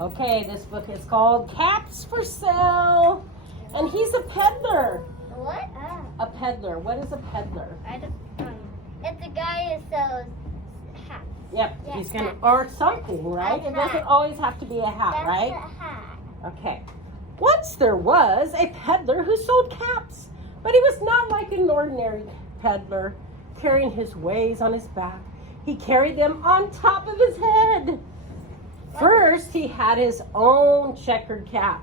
Okay, this book is called Caps for Sale. And he's a peddler. What? A peddler. What is a peddler? I don't know. It's a guy who sells hats. Yep, Yeah, he's gonna, hat. or something, right? A It doesn't hat. always have to be a hat, That's right? a hat. Okay. Once there was a peddler who sold caps, but he was not like an ordinary peddler, carrying his ways on his back. He carried them on top of his head. First, he had his own checkered cap,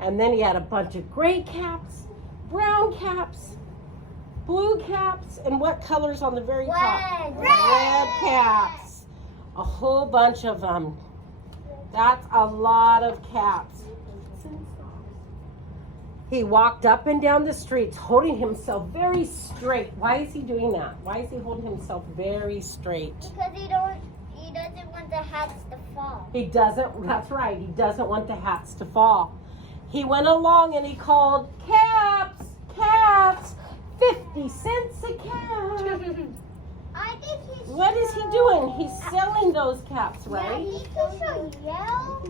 and then he had a bunch of gray caps, brown caps, blue caps, and what colors on the very top? Red. Red caps. A whole bunch of them. That's a lot of caps. He walked up and down the streets holding himself very straight. Why is he doing that? Why is he holding himself very straight? Because he doesn't want the hats to fall. He doesn't, that's right, he doesn't want the hats to fall. He went along and he called, caps, caps, 50 cents a cap. I think he's. What is he doing? He's selling those caps, Yeah, right? he can show yell.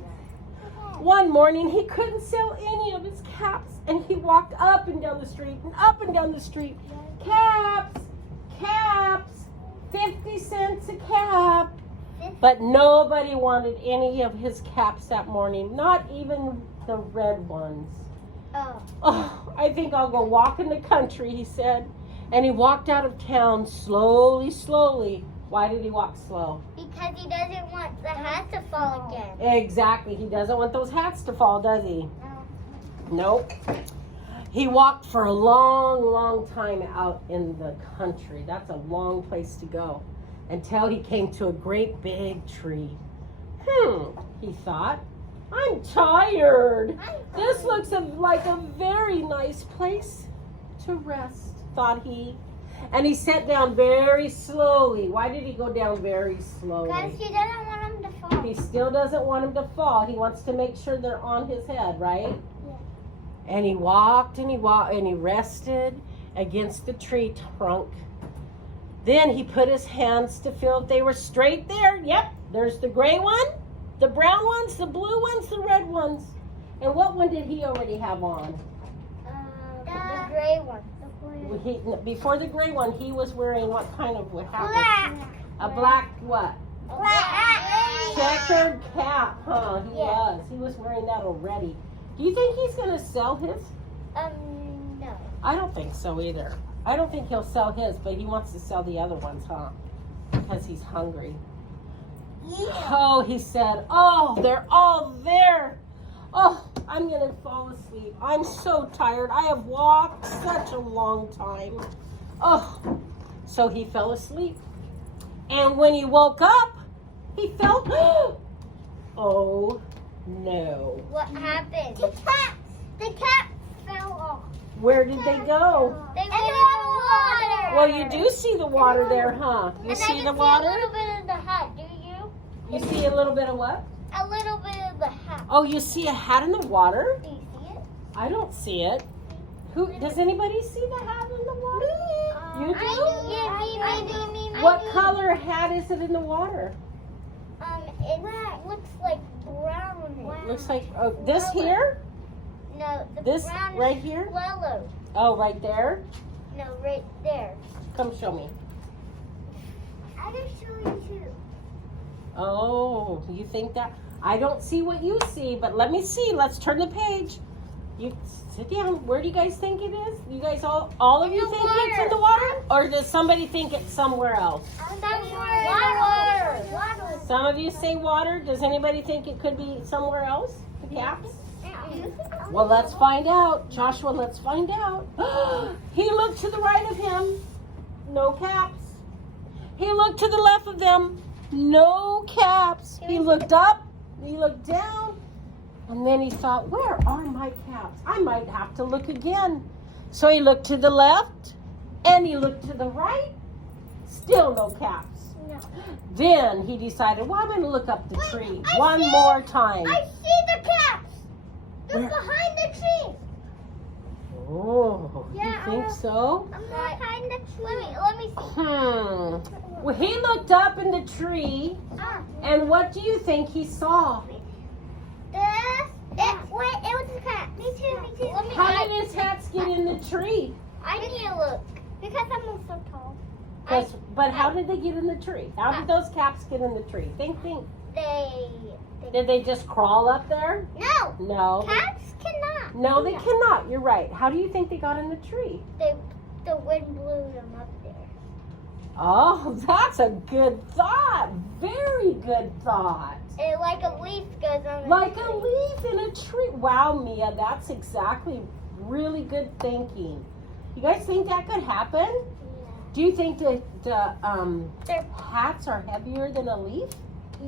One morning he couldn't sell any of his caps and he walked up and down the street and up and down the street. Caps, caps, 50 cents a cap. But nobody wanted any of his caps that morning, not even the red ones. Oh. Oh, I think I'll go walk in the country, he said. And he walked out of town slowly, slowly. Why did he walk slow? Because he doesn't want the hat to fall again. Exactly. He doesn't want those hats to fall, does he? No. Nope. He walked for a long, long time out in the country. That's a long place to go. Until he came to a great big tree. He thought, I'm tired. This looks like a very nice place to rest, thought he. And he sat down very slowly. Why did he go down very slowly? Because he doesn't want him to fall. He still doesn't want him to fall. He wants to make sure they're on his head, right? Yeah. And he walked and he walked and he rested against the tree trunk. Then he put his hands to feel if they were straight there. Yep, there's the gray one, the brown ones, the blue ones, the red ones. And what one did he already have on? The gray one. Before the gray one, he was wearing what kind of hat? Black. A black what? Black. Checkered cap, huh? He Yeah. was. He was wearing that already. Do you think he's going to sell his? No. I don't think so either. I don't think he'll sell his, but he wants to sell the other ones, huh? Because he's hungry. Yeah. Oh, he said, oh, they're all there. Oh, I'm going to fall asleep. I'm so tired. I have walked such a long time. Oh, so he fell asleep. And when he woke up, he felt, oh, no. What happened? The cat fell off. Where did they go? They went in the water. Well, you do see the water there, huh? You And I see can the water? a little bit of the hat. Do you? You see a little bit of what? A little bit of the hat. Oh, you see a hat in the water? Do you see it? I don't see it. Who does anybody see the hat in the water? You do? I do. What color hat is it in the water? It looks like brown. Looks like this here? No, the This brown right is here? yellow. Oh, right there? No, right there. Come show me. I can show you too. Oh, you think that? I don't see what you see, but let me see. Let's turn the page. You sit down. Where do you guys think it is? You guys all of In you the think it's in the water? Or does somebody think it's somewhere else? Water. Some of you say water. Does anybody think it could be somewhere else? The caps? Well, let's find out. Joshua, let's find out. He looked to the right of him. No caps. He looked to the left of them. No caps. He looked up. He looked down. And then he thought, where are my caps? I might have to look again. So he looked to the left. And he looked to the right. Still no caps. No. Then he decided, well, I'm going to look up the tree one more time. I see the caps. They're Where? behind the tree. Oh, Yeah, you think so? I'm behind the tree. Let me see. Well, he looked up in the tree, and what do you think he saw? Wait, it was a cat. Me too. How did his hats get in the tree? I need to look. Because I'm so tall. But how did they get in the tree? How did those caps get in the tree? Think. Did they just crawl up there? No. No. Cats cannot. No, they cannot. You're right. How do you think they got in the tree? The wind blew them up there. Oh, that's a good thought. Very good thought. Like a leaf goes on the Like tree. a leaf in a tree. Wow, Mia, that's exactly really good thinking. You guys think that could happen? Yeah. Do you think that the They're, hats are heavier than a leaf?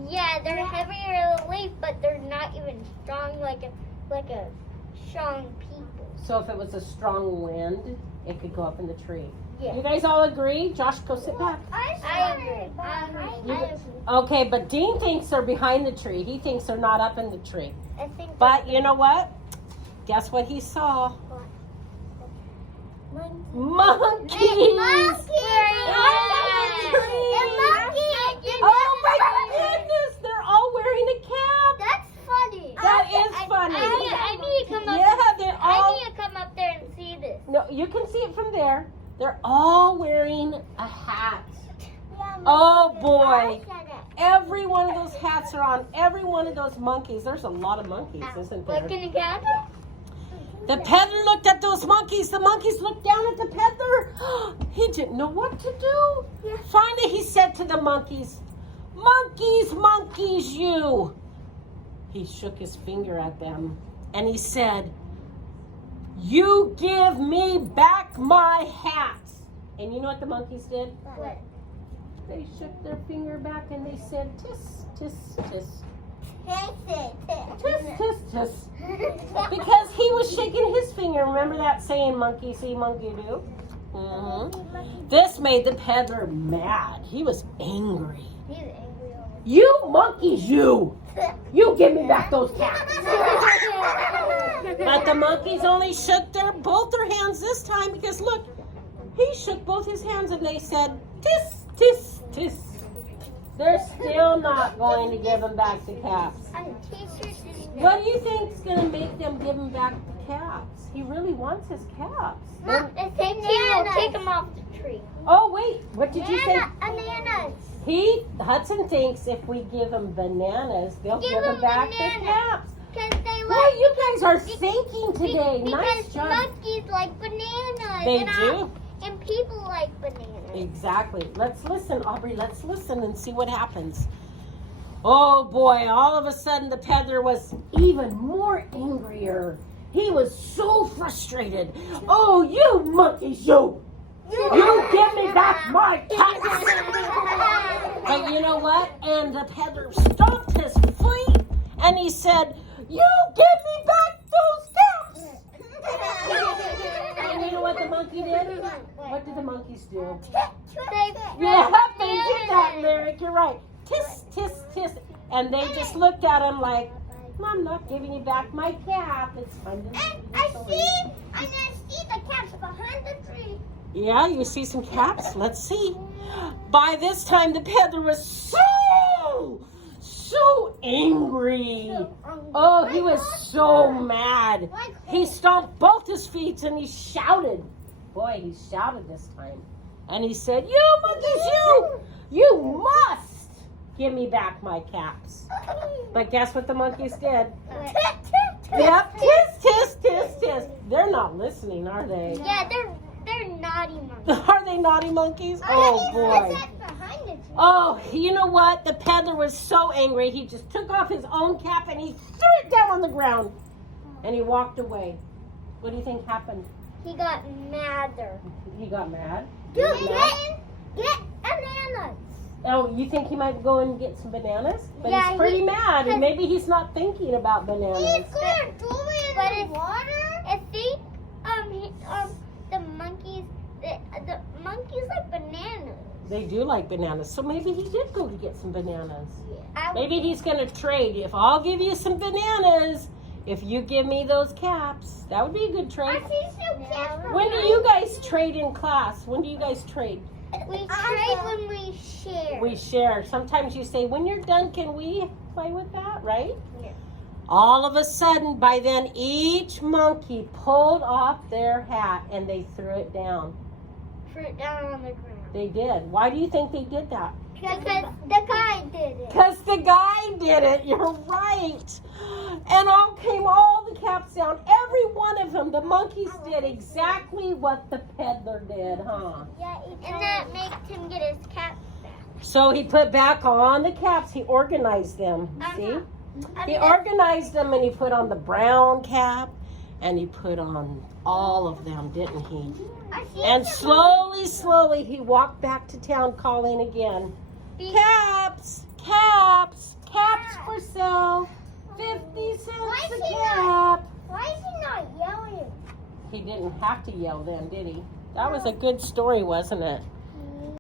yeah, they're heavier than a leaf, but they're not even strong like a strong people. So if it was a strong wind, it could go up in the tree. Yeah. You guys all agree? Josh, go sit back. I agree. Okay, but Dean thinks they're behind the tree. He thinks they're not up in the tree. I think. But you know what? Guess what he saw? Monkeys! Oh my goodness! They're all wearing a cap. That's funny. That is funny. I need to come up. Yeah, they're all. I need to come up there and see this. No, you can see it from there. They're all wearing a hat. Oh boy! Every one of those hats are on every one of those monkeys. There's a lot of monkeys, isn't there? What can you get? The peddler looked at those monkeys. The monkeys looked down at the peddler. He didn't know what to do. Finally, he said to the monkeys, "Monkeys, monkeys, you." He shook his finger at them and he said, "You give me back my hat." And you know what the monkeys did? What? They shook their finger back and they said, "Tis, tis, tis." Tis, tis, tis. Because he was shaking his finger. Remember that saying, monkey see, monkey do? Mm-hmm. This made the peddler mad. He was angry. He's angry over You monkeys, you! You give me back those cats. But the monkeys only shook both their hands this time because look, he shook both his hands and they said, tis, tis, tis. They're still not going to give him back the caps. What do you think is going to make them give him back the caps? He really wants his caps. The same team will take him off the tree. Oh, wait. What did you say? Bananas. Hudson thinks if we give him bananas, they'll give him back the caps. Because they Boy, you guys are thinking today. Nice because job. monkeys like bananas. They and do. And people like bananas. Exactly. Let's listen, Aubrey. Let's listen and see what happens. Oh boy, all of a sudden the peddler was even more angrier. He was so frustrated. Oh, you monkeys, you! You give me back my cats! But you know what? And the peddler stomped his feet and he said, "You give me back those caps!" And you know what the monkey did? What did the monkeys do? Yeah, they did that, Lyric. You're right. Tis, tis, tis. And they just looked at him like, "I'm not giving you back my cap. It's fun to I see the caps behind the tree. Yeah, you see some caps? Let's see. By this time, the peddler was so angry. Oh, he was so mad. He stomped both his feet and he shouted. Boy, he shouted this time. And he said, "You monkeys, you must give me back my caps." But guess what the monkeys did? Yep, tis, tis, tis, tis. They're not listening, are they? Yeah, they're naughty monkeys. Are they naughty monkeys? Oh, boy. Oh, you know what? The peddler was so angry, he just took off his own cap and he threw it down on the ground. And he walked away. What do you think happened? He got madder. He got mad? Dude, get bananas. Oh, you think he might go and get some bananas? But Yeah, he's pretty mad, and maybe he's not thinking about bananas. He's gonna throw it in the water. I think the monkeys like bananas. They do like bananas, so maybe he did go to get some bananas. Yeah. Maybe he's going to trade. If I'll give you some bananas, if you give me those caps, that would be a good trade. I see some caps. When do you guys trade in class? When do you guys trade? We trade when we share. We share. Sometimes you say, "When you're done, can we play with that?" Right? Yeah. All of a sudden, by then, each monkey pulled off their hat and they threw it down. Threw it down on the ground. They did. Why do you think they did that? Because the guy did it. Because the guy did it. You're right. And all the caps down. Every one of them. The monkeys did exactly what the peddler did, huh? Yeah, and that makes him get his cap back. So he put back on the caps. He organized them. See? He organized them and he put on the brown cap and he put on all of them, didn't he? And slowly he walked back to town calling again. Caps, caps, caps for sale. 50 cents a cap. Why is he not yelling? He didn't have to yell then, did he? That was a good story, wasn't it?